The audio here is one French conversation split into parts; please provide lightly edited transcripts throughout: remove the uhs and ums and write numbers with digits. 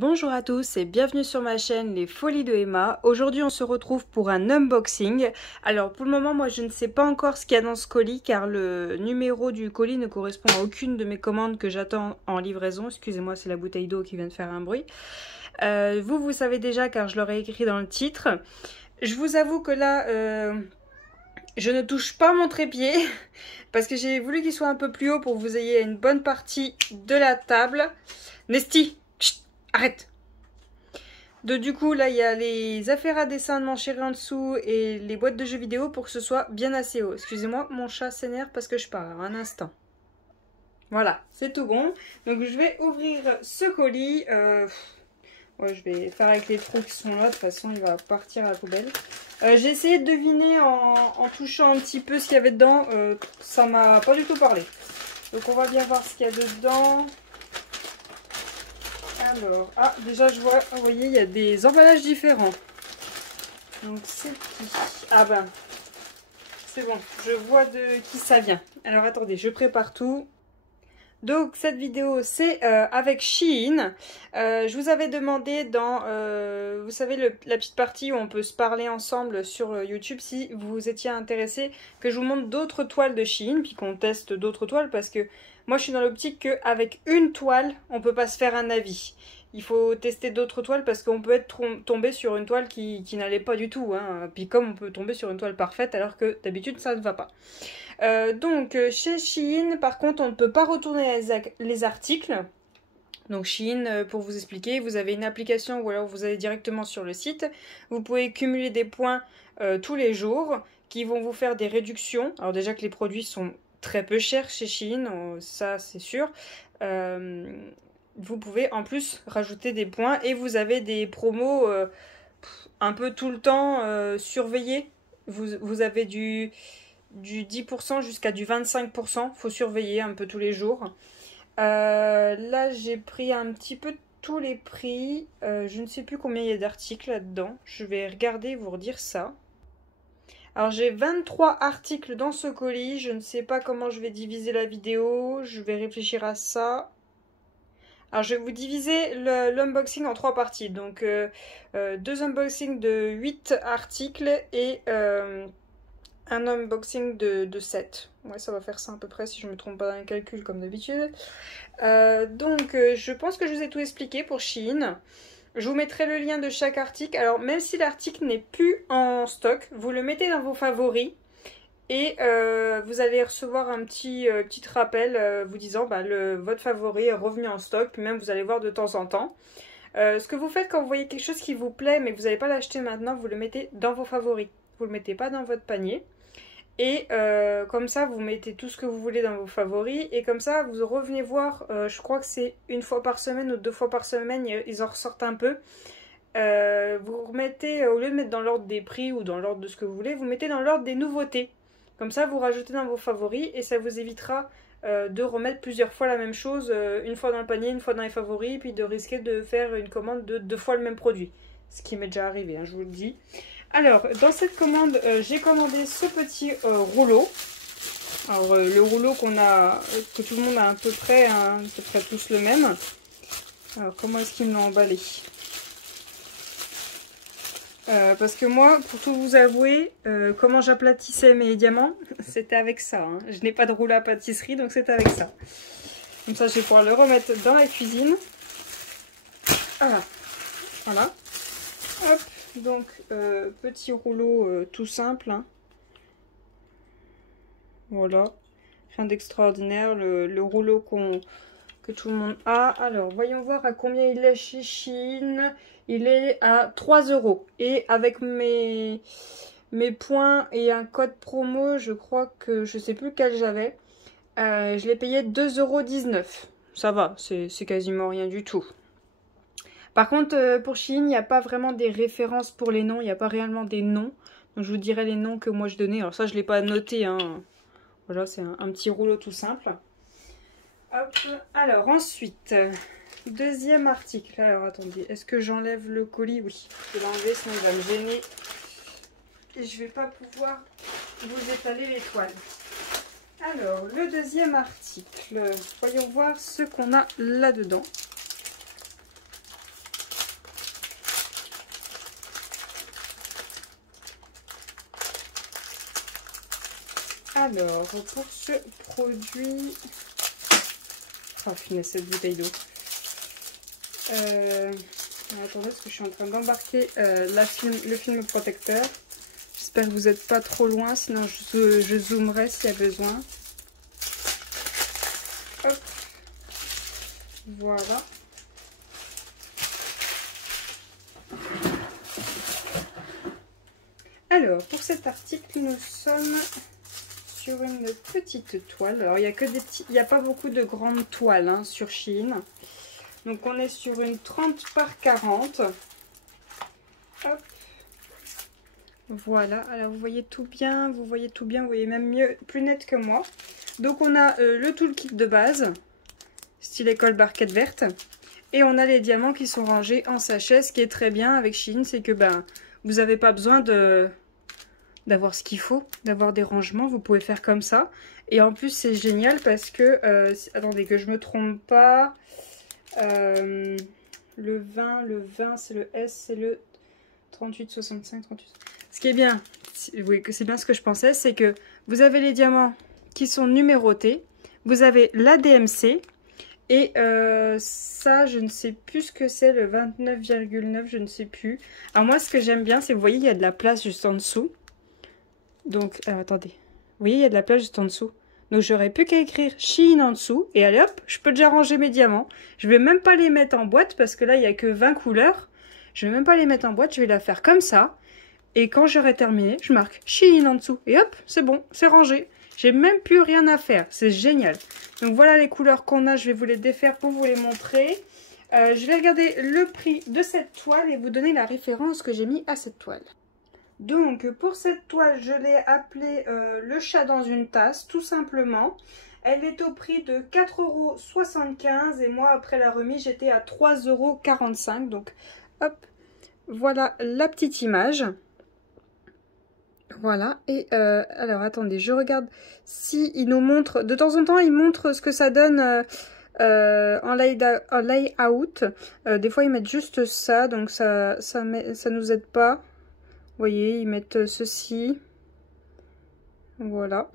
Bonjour à tous et bienvenue sur ma chaîne Les Folies de Emma. Aujourd'hui on se retrouve pour un unboxing. Alors pour le moment moi je ne sais pas encore ce qu'il y a dans ce colis car le numéro du colis ne correspond à aucune de mes commandes que j'attends en livraison. Excusez-moi, c'est la bouteille d'eau qui vient de faire un bruit. Vous savez déjà car je l'aurais écrit dans le titre. Je vous avoue que là je ne touche pas mon trépied parce que j'ai voulu qu'il soit un peu plus haut pour que vous ayez une bonne partie de la table. Nesty, chut, arrête. Du coup là il y a les affaires à dessin de mon chéri en dessous et les boîtes de jeux vidéo pour que ce soit bien assez haut. Excusez-moi, mon chat s'énerve parce que je parle. Un instant. Voilà, c'est tout bon. Donc je vais ouvrir ce colis. Ouais, je vais faire avec les trous qui sont là. De toute façon, il va partir à la poubelle. J'ai essayé de deviner en touchant un petit peu ce qu'il y avait dedans. Ça m'a pas du tout parlé. Donc on va bien voir ce qu'il y a dedans. Alors, déjà je vois, vous voyez, il y a des emballages différents. Donc c'est qui? Ah ben, c'est bon, je vois de qui ça vient. Alors attendez, je prépare tout. Donc cette vidéo c'est avec Shein. Je vous avais demandé dans, vous savez, la petite partie où on peut se parler ensemble sur YouTube, si vous étiez intéressé que je vous montre d'autres toiles de Shein, puis qu'on teste d'autres toiles, parce que moi je suis dans l'optique qu'avec une toile on peut pas se faire un avis. Il faut tester d'autres toiles parce qu'on peut être tombé sur une toile qui n'allait pas du tout, hein. Puis comme on peut tomber sur une toile parfaite alors que d'habitude ça ne va pas. Donc chez Shein par contre on ne peut pas retourner les articles. Donc Shein, pour vous expliquer, vous avez une application ou alors vous allez directement sur le site. Vous pouvez cumuler des points tous les jours qui vont vous faire des réductions. Alors déjà que les produits sont très peu chers chez Shein, ça c'est sûr. Vous pouvez en plus rajouter des points et vous avez des promos un peu tout le temps surveillés. Vous avez du 10% jusqu'à du 25%. Faut surveiller un peu tous les jours. Là, j'ai pris un petit peu tous les prix. Je ne sais plus combien il y a d'articles là-dedans. Je vais regarder et vous redire ça. Alors, j'ai 23 articles dans ce colis. Je ne sais pas comment je vais diviser la vidéo. Je vais réfléchir à ça. Alors, je vais vous diviser l'unboxing en 3 parties. Donc, 2 unboxings de 8 articles et un unboxing de 7. Ouais, ça va faire ça à peu près si je ne me trompe pas dans les calculs comme d'habitude. Je pense que je vous ai tout expliqué pour Shein. Je vous mettrai le lien de chaque article. Alors, même si l'article n'est plus en stock, vous le mettez dans vos favoris. Et vous allez recevoir un petit rappel vous disant votre favori est revenu en stock. Puis même vous allez voir de temps en temps. Ce que vous faites quand vous voyez quelque chose qui vous plaît mais que vous n'allez pas l'acheter maintenant, vous le mettez dans vos favoris. Vous ne le mettez pas dans votre panier. Et comme ça, vous mettez tout ce que vous voulez dans vos favoris. Et comme ça, vous revenez voir, je crois que c'est 1 fois par semaine ou 2 fois par semaine, ils en ressortent un peu. Vous remettez, au lieu de mettre dans l'ordre des prix ou dans l'ordre de ce que vous voulez, vous mettez dans l'ordre des nouveautés. Comme ça, vous rajoutez dans vos favoris et ça vous évitera de remettre plusieurs fois la même chose, une fois dans le panier, une fois dans les favoris, puis de risquer de faire une commande de 2 fois le même produit. Ce qui m'est déjà arrivé, hein, je vous le dis. Alors, dans cette commande, j'ai commandé ce petit rouleau. Alors, le rouleau que tout le monde a à peu près, hein, à peu près tous le même. Alors, comment est-ce qu'il me l'a emballé? Parce que moi, pour tout vous avouer, comment j'aplatissais mes diamants, c'était avec ça. Hein. Je n'ai pas de rouleau à pâtisserie, donc c'est avec ça. Comme ça, je vais pouvoir le remettre dans la cuisine. Voilà. Voilà. Hop. Donc, petit rouleau tout simple. Hein. Voilà. Rien d'extraordinaire. Le rouleau que tout le monde a. Alors, voyons voir à combien il est chez Shein. Il est à 3 €. Et avec mes points et un code promo, je crois que je sais plus quel j'avais. Je l'ai payé 2,19 €. Ça va, c'est quasiment rien du tout. Par contre, pour Shein, il n'y a pas vraiment des références pour les noms. Il n'y a pas réellement des noms. Donc, je vous dirai les noms que moi je donnais. Alors ça, je ne l'ai pas noté. Hein. Voilà, c'est un petit rouleau tout simple. Hop. Alors, ensuite, deuxième article. Alors, attendez. Est-ce que j'enlève le colis? Oui. Je vais l'enlever, sinon il va me gêner. Et je ne vais pas pouvoir vous étaler les toiles. Alors, le deuxième article. Voyons voir ce qu'on a là-dedans. Alors, pour ce produit... Oh, finesse, cette bouteille d'eau. Attendez, parce que je suis en train d'embarquer le film protecteur. J'espère que vous n'êtes pas trop loin, sinon je zoomerai s'il y a besoin. Hop. Voilà. Alors, pour cet article, nous sommes sur une petite toile. Alors, il n'y a pas beaucoup de grandes toiles hein, sur Shein. Donc, on est sur une 30 par 40. Hop. Voilà. Alors, vous voyez tout bien. Vous voyez même mieux, plus net que moi. Donc, on a le toolkit de base, style école barquette verte. Et on a les diamants qui sont rangés en sachet. Ce qui est très bien avec Shein, c'est que vous n'avez pas besoin d'avoir ce qu'il faut, d'avoir des rangements. Vous pouvez faire comme ça. Et en plus, c'est génial parce que... attendez, que je me trompe pas. Le 20, c'est le S, c'est le 38, 65, 38. Ce qui est bien, oui, c'est bien ce que je pensais, c'est que vous avez les diamants qui sont numérotés. Vous avez la DMC. Et ça, je ne sais plus ce que c'est, le 29,9, je ne sais plus. Alors moi, ce que j'aime bien, c'est, vous voyez, il y a de la place juste en dessous. Donc, attendez. Vous voyez, il y a de la place juste en dessous. Donc, j'aurais plus qu'à écrire Shein en dessous. Et allez, hop, je peux déjà ranger mes diamants. Je vais même pas les mettre en boîte parce que là, il n'y a que 20 couleurs. Je vais même pas les mettre en boîte, je vais la faire comme ça. Et quand j'aurai terminé, je marque Shein en dessous. Et hop, c'est bon, c'est rangé. J'ai même plus rien à faire. C'est génial. Donc voilà les couleurs qu'on a. Je vais vous les défaire pour vous les montrer. Je vais regarder le prix de cette toile et vous donner la référence que j'ai mis à cette toile. Donc pour cette toile, je l'ai appelée le chat dans une tasse, tout simplement. Elle est au prix de 4,75 € et moi après la remise, j'étais à 3,45 €. Donc hop, voilà la petite image. Voilà, et alors attendez, je regarde si il nous montre, de temps en temps il montre ce que ça donne en layout. Des fois ils mettent juste ça, donc ça nous aide pas. Vous voyez, ils mettent ceci. Voilà.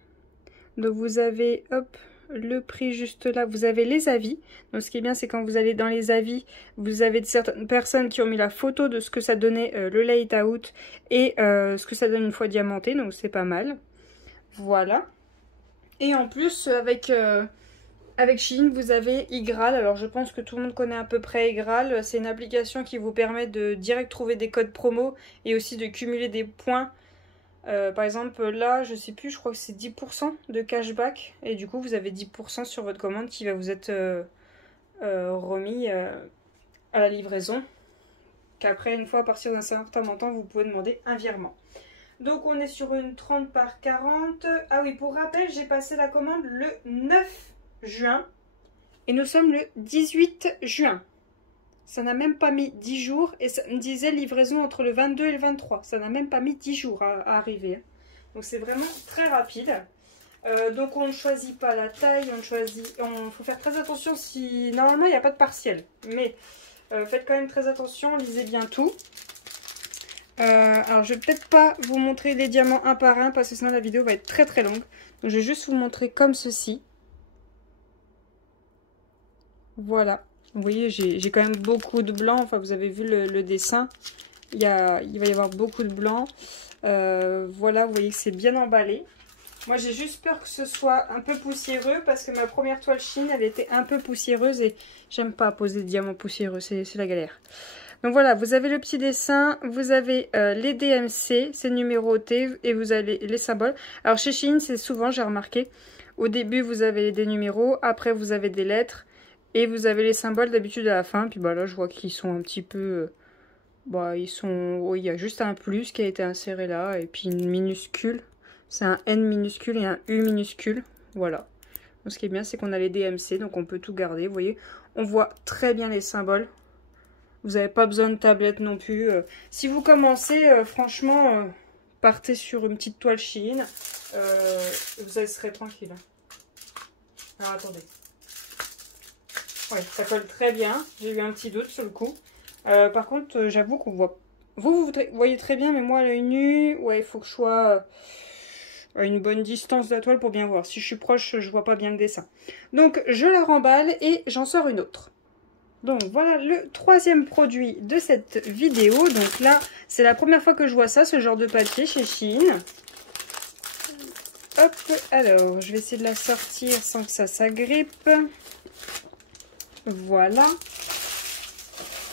Donc vous avez, hop, le prix juste là, vous avez les avis. Donc ce qui est bien, c'est quand vous allez dans les avis, vous avez certaines personnes qui ont mis la photo de ce que ça donnait le layout et ce que ça donne une fois diamanté, donc c'est pas mal. Voilà. Et en plus, avec Shein, vous avez Igral. Alors je pense que tout le monde connaît à peu près Igral. C'est une application qui vous permet de direct trouver des codes promo et aussi de cumuler des points. Par exemple là je sais plus, je crois que c'est 10% de cashback et du coup vous avez 10% sur votre commande qui va vous être remis à la livraison, qu'après une fois à partir d'un certain montant vous pouvez demander un virement. Donc on est sur une 30 par 40. Ah oui, pour rappel, j'ai passé la commande le 9 juin et nous sommes le 18 juin. Ça n'a même pas mis 10 jours et ça me disait livraison entre le 22 et le 23. Ça n'a même pas mis 10 jours à arriver. Donc c'est vraiment très rapide. Donc on ne choisit pas la taille, il faut faire très attention si... Normalement il n'y a pas de partiel. Mais faites quand même très attention, lisez bien tout. Alors je vais peut-être pas vous montrer les diamants un par un parce que sinon la vidéo va être très très longue. Donc je vais juste vous montrer comme ceci. Voilà. Vous voyez, j'ai quand même beaucoup de blanc. Enfin, vous avez vu le dessin. Il va y avoir beaucoup de blanc. Voilà, vous voyez que c'est bien emballé. Moi, j'ai juste peur que ce soit un peu poussiéreux parce que ma première toile Shein, elle était un peu poussiéreuse et j'aime pas poser des diamants poussiéreux. C'est la galère. Donc voilà, vous avez le petit dessin. Vous avez les DMC, c'est numéroté et vous avez les symboles. Alors, chez Shein, c'est souvent, j'ai remarqué, au début, vous avez des numéros. Après, vous avez des lettres. Et vous avez les symboles d'habitude à la fin. Puis bah là, je vois qu'ils sont un petit peu... ils sont... Oh, il y a juste un plus qui a été inséré là. Et puis une minuscule. C'est un N minuscule et un U minuscule. Voilà. Donc, ce qui est bien, c'est qu'on a les DMC. Donc, on peut tout garder. Vous voyez, on voit très bien les symboles. Vous n'avez pas besoin de tablette non plus. Si vous commencez, franchement, partez sur une petite toile Shein. Vous serez tranquille. Alors, attendez. Ouais, ça colle très bien. J'ai eu un petit doute sur le coup. Par contre, j'avoue qu'on voit... Vous voyez très bien, mais moi, à l'œil nu, ouais, il faut que je sois à une bonne distance de la toile pour bien voir. Si je suis proche, je vois pas bien le dessin. Donc je la remballe et j'en sors une autre. Donc voilà le troisième produit de cette vidéo. Donc là, c'est la première fois que je vois ça, ce genre de papier chez Shein. Hop, alors je vais essayer de la sortir sans que ça s'agrippe. Voilà.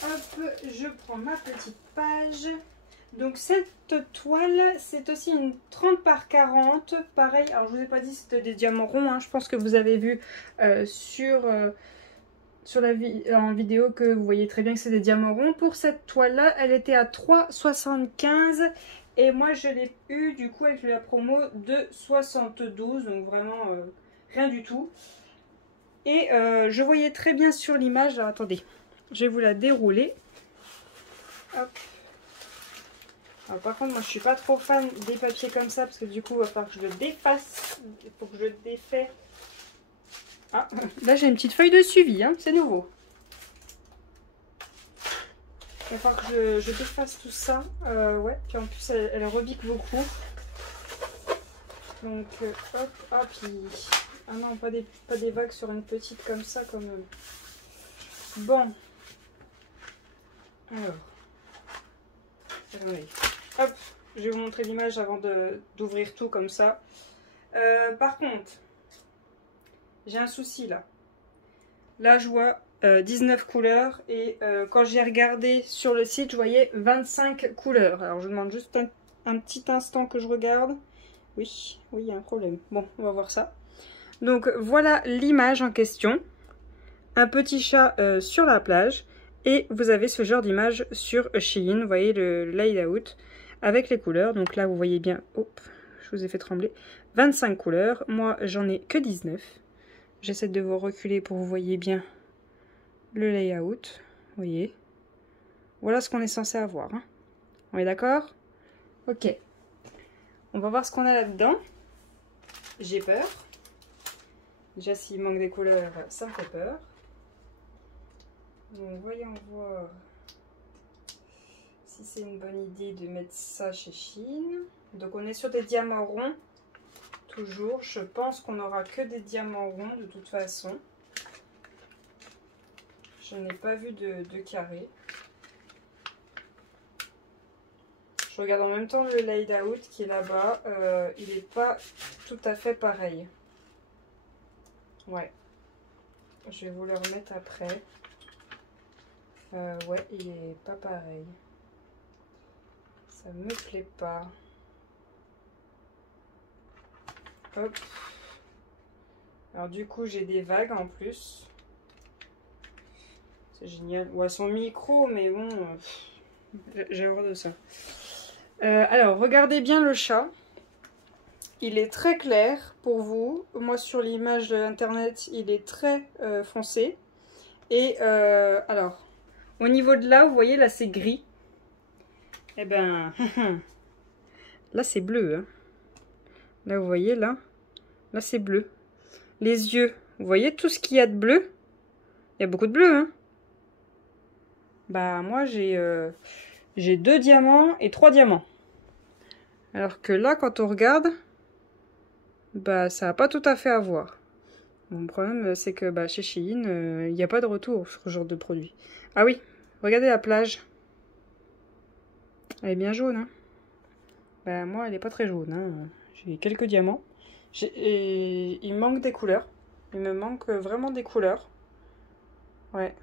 Hop, je prends ma petite page. Donc cette toile, c'est aussi une 30 par 40. Pareil, alors je vous ai pas dit c'était des diamants ronds. Hein. Je pense que vous avez vu en vidéo que vous voyez très bien que c'est des diamants ronds. Pour cette toile-là, elle était à 3,75 et moi je l'ai eu du coup avec la promo de 72, donc vraiment rien du tout. Et je voyais très bien sur l'image, alors attendez, je vais vous la dérouler. Hop. Alors, par contre, moi je suis pas trop fan des papiers comme ça parce que du coup il va falloir que je le défasse. Il faut que je le défais. Ah, là j'ai une petite feuille de suivi, hein, c'est nouveau. Il va falloir que je défasse tout ça. Ouais, puis en plus elle rebique beaucoup. Donc hop, hop, puis... Ah non, pas des vagues sur une petite comme ça quand même. Bon. Alors. Attendez. Hop, je vais vous montrer l'image avant d'ouvrir tout comme ça. Par contre, j'ai un souci là. Là, je vois 19 couleurs et quand j'ai regardé sur le site, je voyais 25 couleurs. Alors, je demande juste un petit instant que je regarde. Oui, oui, il y a un problème. Bon, on va voir ça. Donc, voilà l'image en question. Un petit chat sur la plage. Et vous avez ce genre d'image sur Shein. Vous voyez le layout avec les couleurs. Donc là, vous voyez bien. Hop, je vous ai fait trembler. 25 couleurs. Moi, j'en ai que 19. J'essaie de vous reculer pour que vous voyez bien le layout. Vous voyez. Voilà ce qu'on est censé avoir. Hein. On est d'accord? Ok. On va voir ce qu'on a là-dedans. J'ai peur. Déjà, s'il manque des couleurs, ça me fait peur. Donc, voyons voir si c'est une bonne idée de mettre ça chez Shein. Donc, on est sur des diamants ronds. Toujours. Je pense qu'on n'aura que des diamants ronds de toute façon. Je n'ai pas vu de carré. Je regarde en même temps le layout qui est là-bas. Il n'est pas tout à fait pareil. Ouais. Je vais vous le remettre après. Ouais, il est pas pareil. Ça me plaît pas. Hop. Alors du coup, j'ai des vagues en plus. C'est génial. Ouais, son micro, mais bon, j'ai horreur de ça. Alors, regardez bien le chat. Il est très clair pour vous. Moi, sur l'image de l'internet, il est très foncé. Et alors... Au niveau de là, vous voyez, là c'est gris. Eh ben, là c'est bleu. Hein. Là, vous voyez, là c'est bleu. Les yeux, vous voyez tout ce qu'il y a de bleu? Il y a beaucoup de bleu, hein. Bah, moi j'ai 2 diamants et 3 diamants. Alors que là, quand on regarde, bah, ça n'a pas tout à fait à voir. Bon, le problème, c'est que bah, chez Shein, il n'y a pas de retour sur ce genre de produit. Ah oui, regardez la plage. Elle est bien jaune, hein. Bah, moi, elle n'est pas très jaune, hein. J'ai quelques diamants. Il me manque des couleurs. Il me manque vraiment des couleurs. Ouais.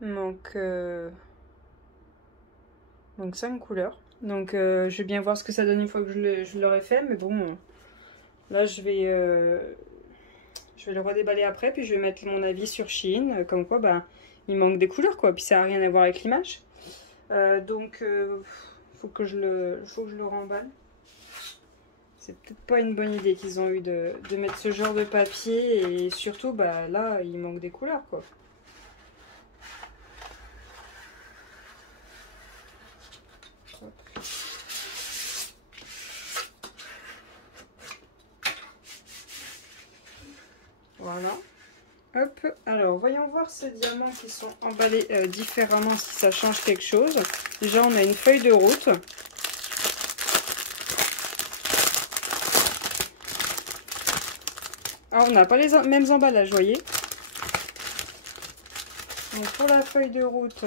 Il me manque 5 couleurs. Donc, je vais bien voir ce que ça donne une fois que je l'aurai fait. Mais bon, là, je vais le redéballer après. Puis, je vais mettre mon avis sur Shein. Comme quoi, bah, il manque des couleurs, quoi. Puis, ça n'a rien à voir avec l'image. Donc, faut que je le remballe. C'est peut-être pas une bonne idée qu'ils ont eu de mettre ce genre de papier. Et surtout, bah, là, il manque des couleurs, quoi. Voilà. Hop. Alors, voyons voir ces diamants qui sont emballés différemment, si ça change quelque chose. Déjà, on a une feuille de route. Ah, on n'a pas les mêmes emballages, vous voyez. Donc pour la feuille de route,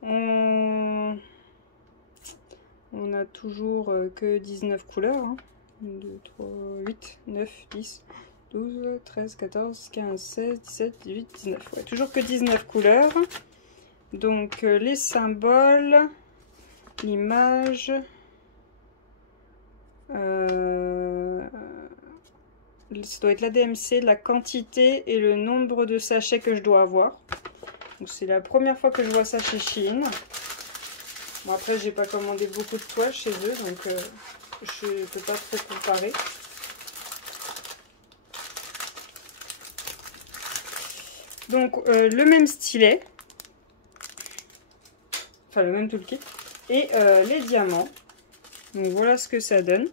on a toujours que 19 couleurs. Hein. 1, 2, 3, 8, 9, 10, 12, 13, 14, 15, 16, 17, 18, 19. Ouais, toujours que 19 couleurs. Donc les symboles, l'image, ça doit être la DMC, la quantité et le nombre de sachets que je dois avoir. Donc c'est la première fois que je vois ça chez Shein. Bon, après j'ai pas commandé beaucoup de toiles chez eux, donc je peux pas trop comparer. Donc le même stylet, enfin le même toolkit, et les diamants. Donc voilà ce que ça donne.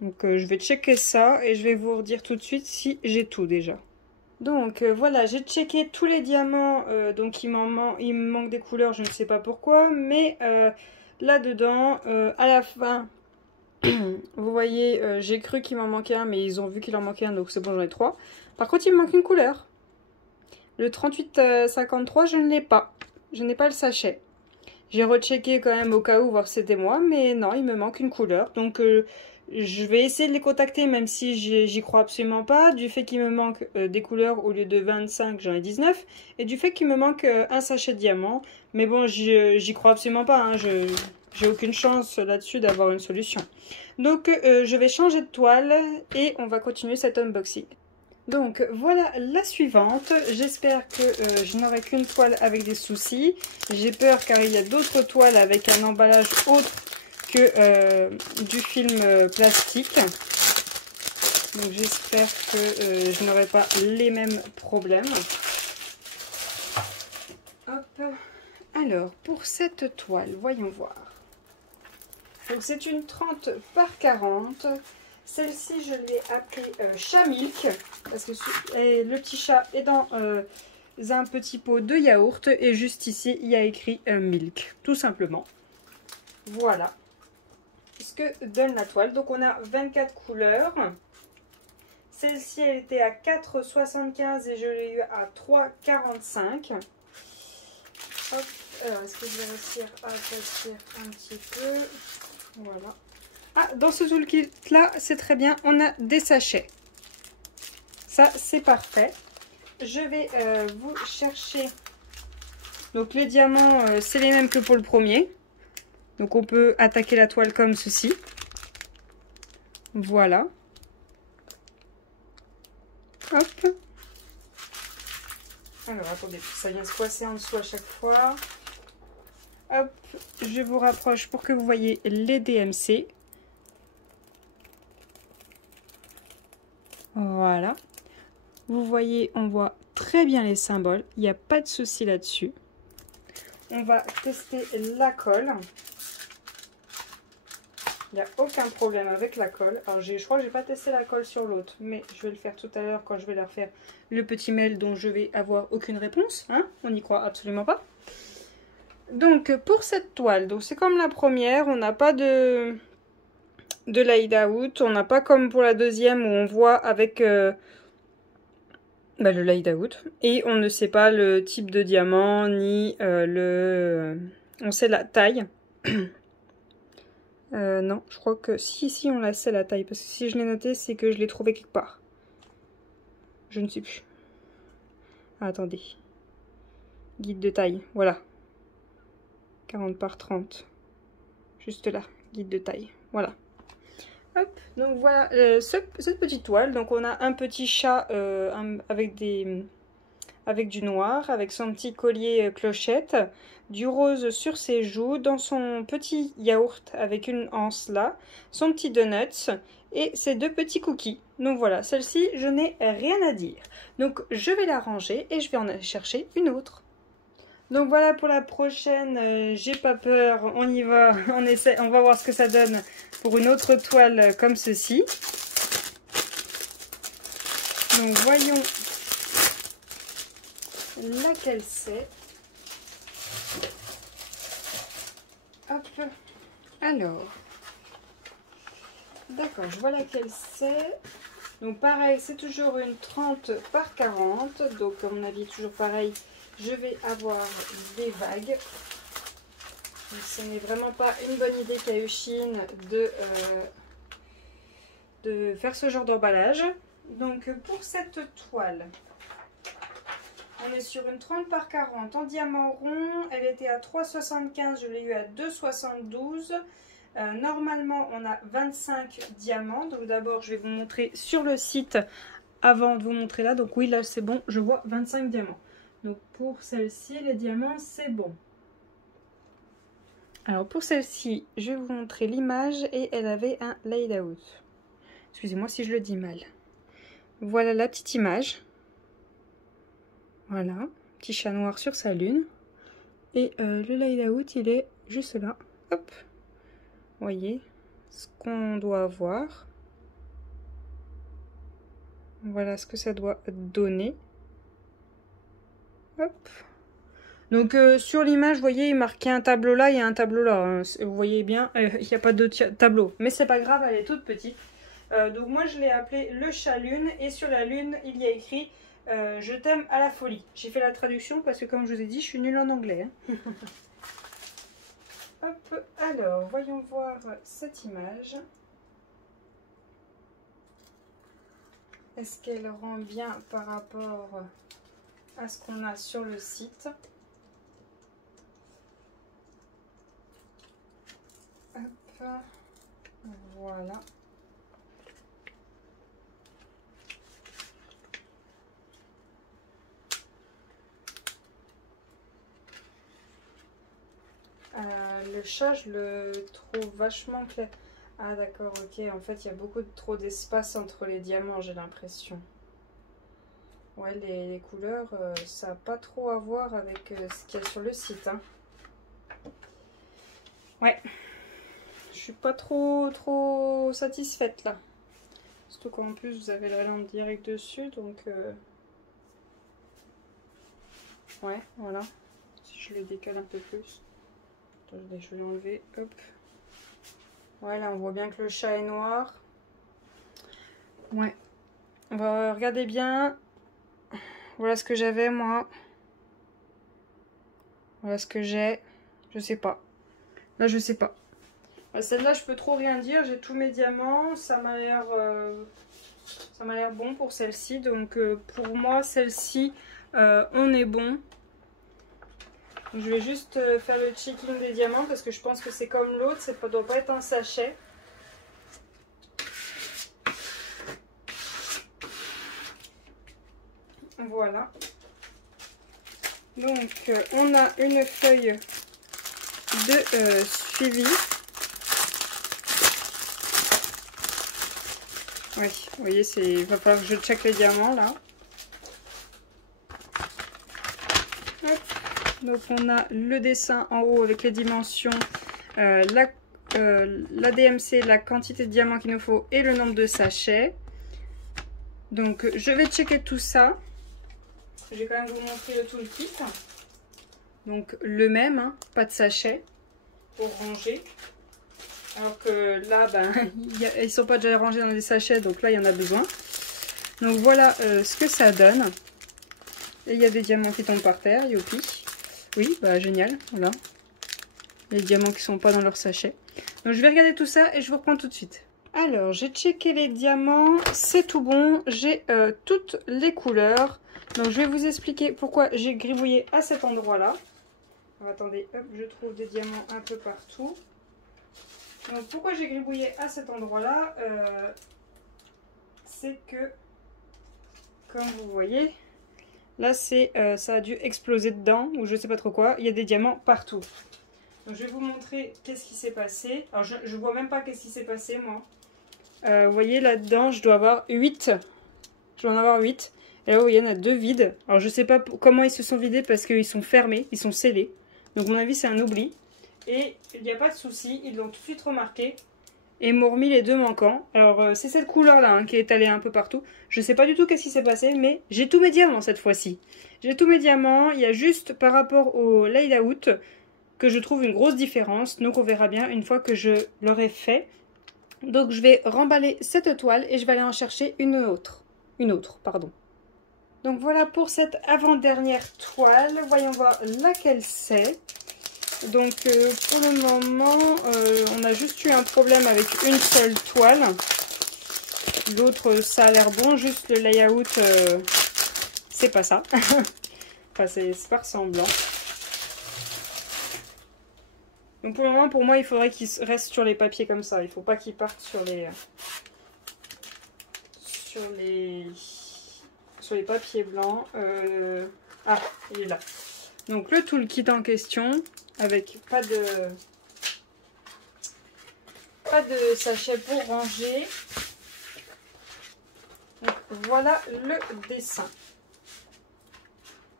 Donc je vais checker ça et je vais vous redire tout de suite si j'ai tout déjà. Donc voilà, j'ai checké tous les diamants, donc il me manque des couleurs, je ne sais pas pourquoi, mais là-dedans, à la fin, vous voyez, j'ai cru qu'il m'en manquait un, mais ils ont vu qu'il en manquait un, donc c'est bon, j'en ai 3. Par contre, il me manque une couleur. Le 3853, je ne l'ai pas. Je n'ai pas le sachet. J'ai rechecké quand même au cas où, voir si c'était moi, mais non, il me manque une couleur. Donc, je vais essayer de les contacter, même si j'y crois absolument pas. Du fait qu'il me manque des couleurs, au lieu de 25, j'en ai 19. Et du fait qu'il me manque un sachet de diamant. Mais bon, j'y crois absolument pas. Hein. J'ai aucune chance là-dessus d'avoir une solution. Donc, je vais changer de toile et on va continuer cet unboxing. Donc voilà la suivante, j'espère que je n'aurai qu'une toile avec des soucis. J'ai peur car il y a d'autres toiles avec un emballage autre que du film plastique. Donc j'espère que je n'aurai pas les mêmes problèmes. Hop. Alors pour cette toile, voyons voir. Donc c'est une 30 par 40. Celle-ci, je l'ai appelée chat milk, parce que le petit chat est dans un petit pot de yaourt, et juste ici, il y a écrit milk, tout simplement. Voilà ce que donne la toile. Donc, on a 24 couleurs. Celle-ci, elle était à 4,75 et je l'ai eu à 3,45. Hop, alors, est-ce que je vais réussir à passer un petit peu? Voilà. Ah, dans ce toolkit là, c'est très bien, on a des sachets. Ça, c'est parfait. Je vais vous chercher. Donc les diamants, c'est les mêmes que pour le premier. Donc on peut attaquer la toile comme ceci. Voilà. Hop. Alors attendez, ça vient se coincer en dessous à chaque fois. Hop, je vous rapproche pour que vous voyez les DMC. Voilà. Vous voyez, on voit très bien les symboles. Il n'y a pas de souci là-dessus. On va tester la colle. Il n'y a aucun problème avec la colle. Alors, je crois que je n'ai pas testé la colle sur l'autre. Mais je vais le faire tout à l'heure quand je vais leur faire le petit mail dont je vais avoir aucune réponse. Hein, on n'y croit absolument pas. Donc, pour cette toile, donc c'est comme la première. On n'a pas de light out. On n'a pas comme pour la deuxième où on voit avec le light out. Et on ne sait pas le type de diamant ni on sait la taille. Non, je crois que si on la sait la taille. Parce que si je l'ai noté, c'est que je l'ai trouvé quelque part. Je ne sais plus. Ah, attendez. Guide de taille, voilà. 40 par 30. Juste là, guide de taille. Voilà. Hop, donc voilà cette petite toile. Donc on a un petit chat avec du noir, avec son petit collier clochette, du rose sur ses joues, dans son petit yaourt avec une anse là, son petit donuts et ses deux petits cookies. Donc voilà, celle-ci, je n'ai rien à dire. Donc je vais la ranger et je vais en aller chercher une autre. Donc voilà pour la prochaine, j'ai pas peur, on y va, on essaie, on va voir ce que ça donne pour une autre toile comme ceci. Donc voyons laquelle c'est. Hop, alors, D'accord, je vois laquelle c'est. Donc pareil, c'est toujours une 30 par 40. Donc à mon avis, toujours pareil, je vais avoir des vagues. Donc, ce n'est vraiment pas une bonne idée Kaioshine de faire ce genre d'emballage. Donc pour cette toile, on est sur une 30 par 40 en diamant rond. Elle était à 3,75, je l'ai eu à 2,72. Normalement, on a 25 diamants. Donc d'abord, je vais vous montrer sur le site avant de vous montrer là. Donc oui, là c'est bon, je vois 25 diamants. Donc pour celle-ci, les diamants, c'est bon. Alors pour celle-ci, je vais vous montrer l'image et elle avait un laid-out. Excusez-moi si je le dis mal. Voilà la petite image. Voilà, petit chat noir sur sa lune. Et le laid-out, il est juste là. Hop. Vous voyez ce qu'on doit avoir. Voilà ce que ça doit donner. Hop. Donc sur l'image, vous voyez, il marquait un tableau là, il y a un tableau là. Hein. Vous voyez bien, il n'y a pas de tableau. Mais c'est pas grave, elle est toute petite. Donc moi, je l'ai appelé le chat lune. Et sur la lune, il y a écrit je t'aime à la folie. J'ai fait la traduction parce que comme je vous ai dit, je suis nulle en anglais. Hein. Hop, alors, voyons voir cette image. Est-ce qu'elle rend bien par rapport à ce qu'on a sur le site? Hop, voilà. Le chat, je le trouve vachement clair. Ah d'accord, ok. En fait, il y a beaucoup trop d'espace entre les diamants, j'ai l'impression. Ouais, les couleurs, ça n'a pas trop à voir avec ce qu'il y a sur le site. Hein. Ouais. Je suis pas trop satisfaite là. Surtout qu'en plus, vous avez la lampe direct dessus, donc... Ouais, voilà. Si je le décale un peu plus. Attendez, je vais l'enlever. Hop. Ouais, là, on voit bien que le chat est noir. Ouais. On va regarder bien. Voilà ce que j'avais, moi. Voilà ce que j'ai. Je sais pas. Là, je sais pas. Celle-là, je peux trop rien dire. J'ai tous mes diamants. Ça m'a l'air bon pour celle-ci. Donc, pour moi, celle-ci, on est bon. Je vais juste faire le checking des diamants parce que je pense que c'est comme l'autre, ça ne doit pas être un sachet. Voilà. Donc on a une feuille de suivi. Oui, vous voyez, il va falloir que je check les diamants là. Hop. Donc on a le dessin en haut avec les dimensions, la DMC, la quantité de diamants qu'il nous faut et le nombre de sachets. Donc je vais checker tout ça. Je vais quand même vous montrer le toolkit. Donc le même, hein, pas de sachet pour ranger. Alors que là, ben, ils ne sont pas déjà rangés dans des sachets, donc là il y en a besoin. Donc voilà ce que ça donne. Et il y a des diamants qui tombent par terre, youpi. Oui, bah génial, voilà. Les diamants qui sont pas dans leur sachet. Donc je vais regarder tout ça et je vous reprends tout de suite. Alors, j'ai checké les diamants, c'est tout bon. J'ai toutes les couleurs. Donc je vais vous expliquer pourquoi j'ai gribouillé à cet endroit-là. Attendez, hop, je trouve des diamants un peu partout. Donc pourquoi j'ai gribouillé à cet endroit-là, c'est que, comme vous voyez... Là, ça a dû exploser dedans, ou je sais pas trop quoi. Il y a des diamants partout. Donc, je vais vous montrer qu'est-ce qui s'est passé. Alors, je vois même pas qu'est-ce qui s'est passé, moi. Vous voyez, là-dedans, je dois avoir 8. Je dois en avoir 8. Et là, vous voyez, il y en a 2 vides. Alors, je sais pas comment ils se sont vidés parce qu'ils sont fermés, ils sont scellés. Donc, à mon avis, c'est un oubli. Et il n'y a pas de souci, ils l'ont tout de suite remarqué. Et m'ont remis les 2 manquants. Alors c'est cette couleur là, hein, qui est allée un peu partout. Je sais pas du tout qu'est-ce qui s'est passé, mais j'ai tous mes diamants cette fois-ci. J'ai tous mes diamants, il y a juste par rapport au layout que je trouve une grosse différence. Donc on verra bien une fois que je l'aurai fait. Donc je vais remballer cette toile et je vais aller en chercher une autre. Pardon. Donc voilà pour cette avant-dernière toile. Voyons voir laquelle c'est. Donc pour le moment, on a juste eu un problème avec une seule toile. L'autre, ça a l'air bon, juste le layout, c'est pas ça. Enfin, c'est pas ressemblant. Donc pour le moment, pour moi, il faudrait qu'il reste sur les papiers comme ça. Il faut pas qu'il parte sur les papiers blancs. Ah, il est là. Donc le toolkit en question, avec pas de sachet pour ranger. Donc, voilà le dessin.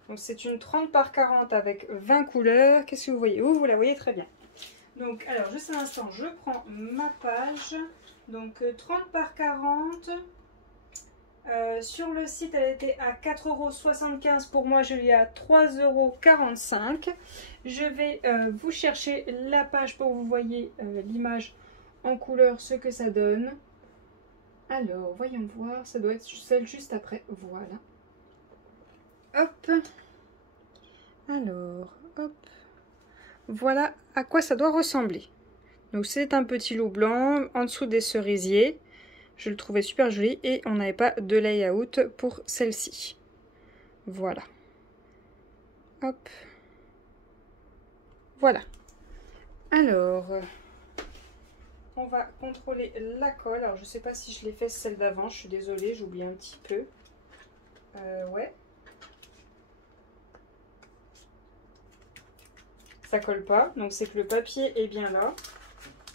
Donc c'est une 30 par 40 avec 20 couleurs. Qu'est-ce que vous voyez? Vous la voyez très bien. Donc alors juste un instant, je prends ma page. Donc 30 par 40. Sur le site, elle était à 4,75 €. Pour moi, je l'ai à 3,45 €. Je vais vous chercher la page pour que vous voyez l'image en couleur, ce que ça donne. Alors, voyons voir. Ça doit être celle juste après. Voilà. Hop. Alors, hop. Voilà à quoi ça doit ressembler. Donc, c'est un petit loup blanc en dessous des cerisiers. Je le trouvais super joli et on n'avait pas de layout pour celle-ci. Voilà. Hop. Voilà. Alors, on va contrôler la colle. Alors, je ne sais pas si je l'ai fait celle d'avant. Je suis désolée, j'oublie un petit peu. Ouais. Ça colle pas. Donc, c'est que le papier est bien là.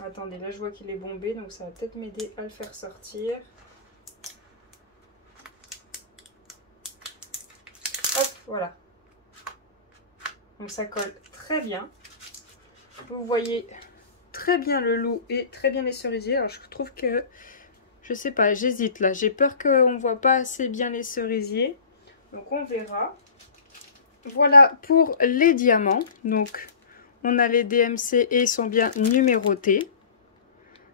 Attendez, là je vois qu'il est bombé, donc ça va peut-être m'aider à le faire sortir. Hop, voilà. Donc ça colle très bien. Vous voyez très bien le loup et très bien les cerisiers. Alors je trouve que, je sais pas, j'hésite là. J'ai peur qu'on ne voit pas assez bien les cerisiers. Donc on verra. Voilà pour les diamants. Donc on a les DMC et ils sont bien numérotés.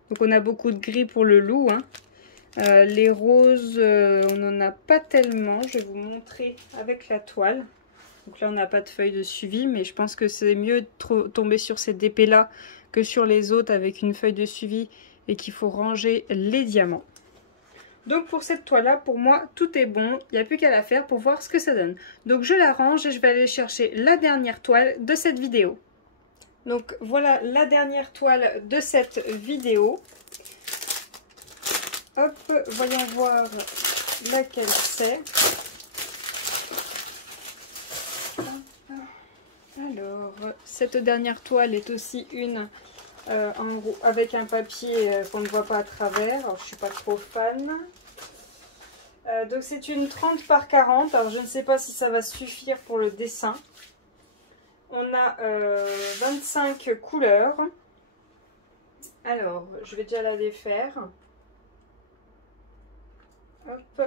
Donc on a beaucoup de gris pour le loup. Hein. Les roses, on n'en a pas tellement. Je vais vous montrer avec la toile. Donc là on n'a pas de feuille de suivi, mais je pense que c'est mieux de tomber sur cette DP là que sur les autres avec une feuille de suivi et qu'il faut ranger les diamants. Donc pour cette toile là, pour moi tout est bon. Il n'y a plus qu'à la faire pour voir ce que ça donne. Donc je la range et je vais aller chercher la dernière toile de cette vidéo. Donc voilà la dernière toile de cette vidéo. Hop, voyons voir laquelle c'est. Alors, cette dernière toile est aussi une avec un papier qu'on ne voit pas à travers. Alors, je ne suis pas trop fan. Donc c'est une 30 par 40. Alors je ne sais pas si ça va suffire pour le dessin. On a 25 couleurs. Alors, je vais déjà la défaire. Hop.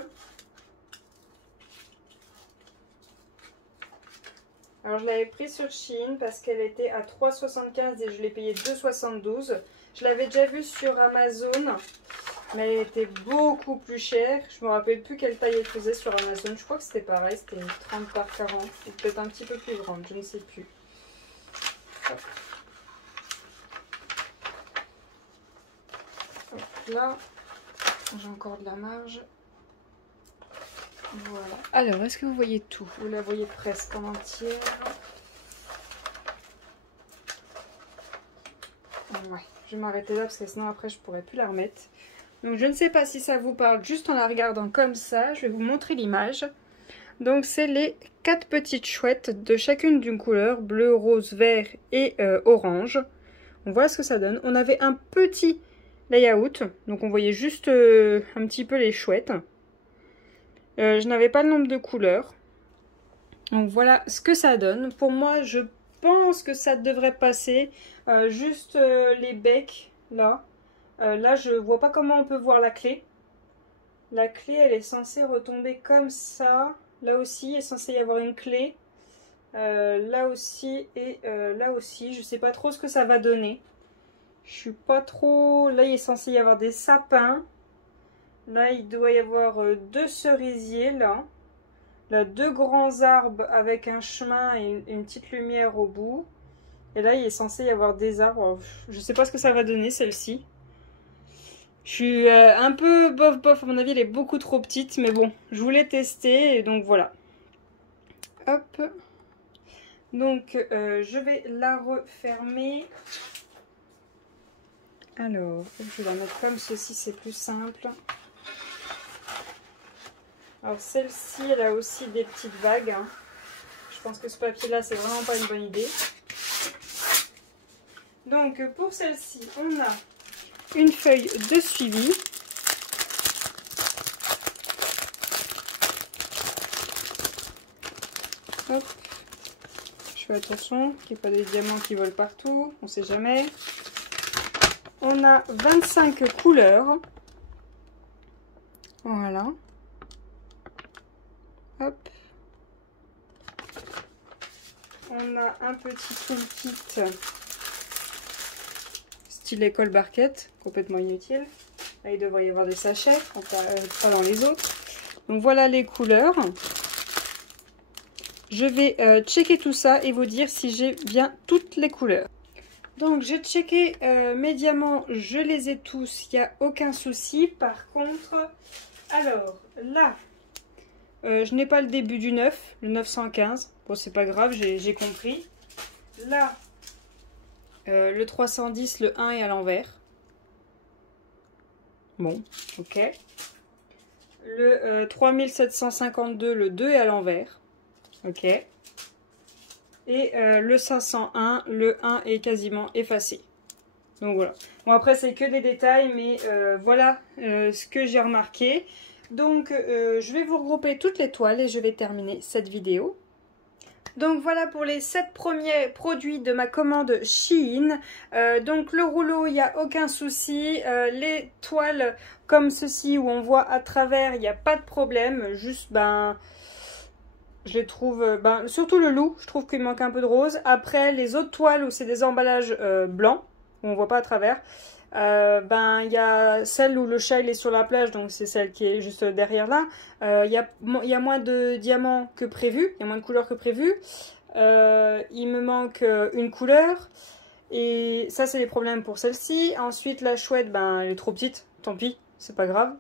Alors, je l'avais pris sur Shein parce qu'elle était à 3,75 et je l'ai payée 2,72. Je l'avais déjà vue sur Amazon, mais elle était beaucoup plus chère. Je me rappelle plus quelle taille elle faisait sur Amazon. Je crois que c'était pareil, c'était une 30 par 40. Ou peut-être un petit peu plus grande, je ne sais plus. Hop. Hop, là, j'ai encore de la marge. Voilà. Alors, est-ce que vous voyez tout? Vous la voyez presque en entière. Ouais, je vais m'arrêter là parce que sinon après je pourrais plus la remettre. Donc je ne sais pas si ça vous parle juste en la regardant comme ça. Je vais vous montrer l'image. Donc c'est les 4 petites chouettes de chacune d'une couleur, bleu, rose, vert et orange. On voit ce que ça donne. On avait un petit layout, donc on voyait juste un petit peu les chouettes. Je n'avais pas le nombre de couleurs. Donc voilà ce que ça donne. Pour moi, je pense que ça devrait passer. Juste les becs, là. Là, je vois pas comment on peut voir la clé. La clé, elle est censée retomber comme ça. Là aussi, il est censé y avoir une clé. Là aussi et là aussi. Je sais pas trop ce que ça va donner. Je suis pas trop... Là, il est censé y avoir des sapins. Là, il doit y avoir 2 cerisiers, là. Là, 2 grands arbres avec un chemin et une petite lumière au bout. Et là, il est censé y avoir des arbres. Je sais pas ce que ça va donner, celle-ci. Je suis un peu bof bof, à mon avis, elle est beaucoup trop petite. Mais bon, je voulais tester, et donc voilà. Hop. Donc, je vais la refermer. Alors, je vais la mettre comme ceci, c'est plus simple. Alors, celle-ci, elle a aussi des petites vagues. Hein. Je pense que ce papier-là, c'est vraiment pas une bonne idée. Donc, pour celle-ci, on a une feuille de suivi. Hop. Je fais attention qu'il n'y ait pas des diamants qui volent partout, on ne sait jamais. On a 25 couleurs. Voilà. Hop. On a un petit toolkit style école barquette, complètement inutile. Là, il devrait y avoir des sachets, pas dans les autres. Donc voilà les couleurs. Je vais checker tout ça et vous dire si j'ai bien toutes les couleurs. Donc j'ai checké mes diamants, je les ai tous, il n'y a aucun souci. Par contre, alors là, je n'ai pas le début du 9, le 915. Bon, c'est pas grave, j'ai compris. Là, le 310, le 1 est à l'envers. Bon, ok. Le 3752, le 2 est à l'envers. Ok. Et le 501, le 1 est quasiment effacé. Donc voilà. Bon, après, c'est que des détails, mais voilà ce que j'ai remarqué. Donc, je vais vous regrouper toutes les toiles et je vais terminer cette vidéo. Donc voilà pour les 7 premiers produits de ma commande Shein. Donc le rouleau, il n'y a aucun souci. Les toiles comme ceci où on voit à travers, il n'y a pas de problème. Juste, je les trouve, surtout le loup, je trouve qu'il manque un peu de rose. Après, les autres toiles où c'est des emballages blancs, où on voit pas à travers, il y a celle où le chat il est sur la plage, donc c'est celle qui est juste derrière là. Il y a moins de diamants que prévu, il y a moins de couleurs que prévu. Il me manque une couleur. Et ça, c'est les problèmes pour celle-ci. Ensuite, la chouette, elle est trop petite, tant pis, c'est pas grave.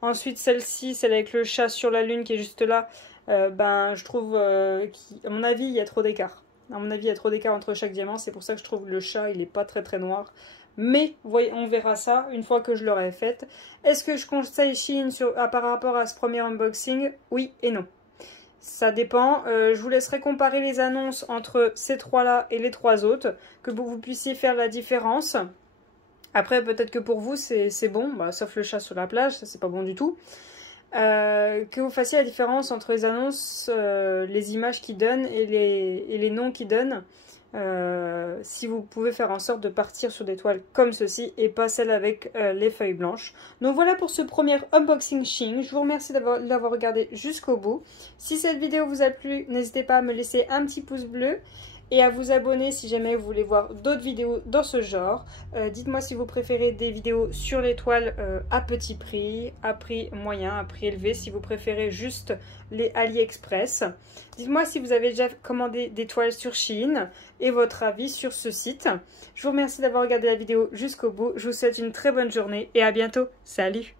Ensuite, celle-ci, celle avec le chat sur la lune qui est juste là. Je trouve qu'à mon avis il y a trop d'écart. À mon avis il y a trop d'écart entre chaque diamant. C'est pour ça que je trouve que le chat il est pas très très noir. Mais voyez, on verra ça une fois que je l'aurai faite. Est-ce que je conseille Shein par rapport à ce premier unboxing? Oui et non. Ça dépend. Je vous laisserai comparer les annonces entre ces trois là et les trois autres. Que vous puissiez faire la différence. Après peut-être que pour vous c'est bon. Sauf le chat sur la plage, ça c'est pas bon du tout. Que vous fassiez la différence entre les annonces, les images qu'ils donnent et les noms qu'ils donnent. Si vous pouvez faire en sorte de partir sur des toiles comme ceci et pas celles avec les feuilles blanches. Donc voilà pour ce premier unboxing Shein. Je vous remercie d'avoir regardé jusqu'au bout. Si cette vidéo vous a plu, n'hésitez pas à me laisser un petit pouce bleu et à vous abonner si jamais vous voulez voir d'autres vidéos dans ce genre. Dites-moi si vous préférez des vidéos sur les toiles à petit prix, à prix moyen, à prix élevé, si vous préférez juste les AliExpress. Dites-moi si vous avez déjà commandé des toiles sur Shein et votre avis sur ce site. Je vous remercie d'avoir regardé la vidéo jusqu'au bout. Je vous souhaite une très bonne journée et à bientôt. Salut!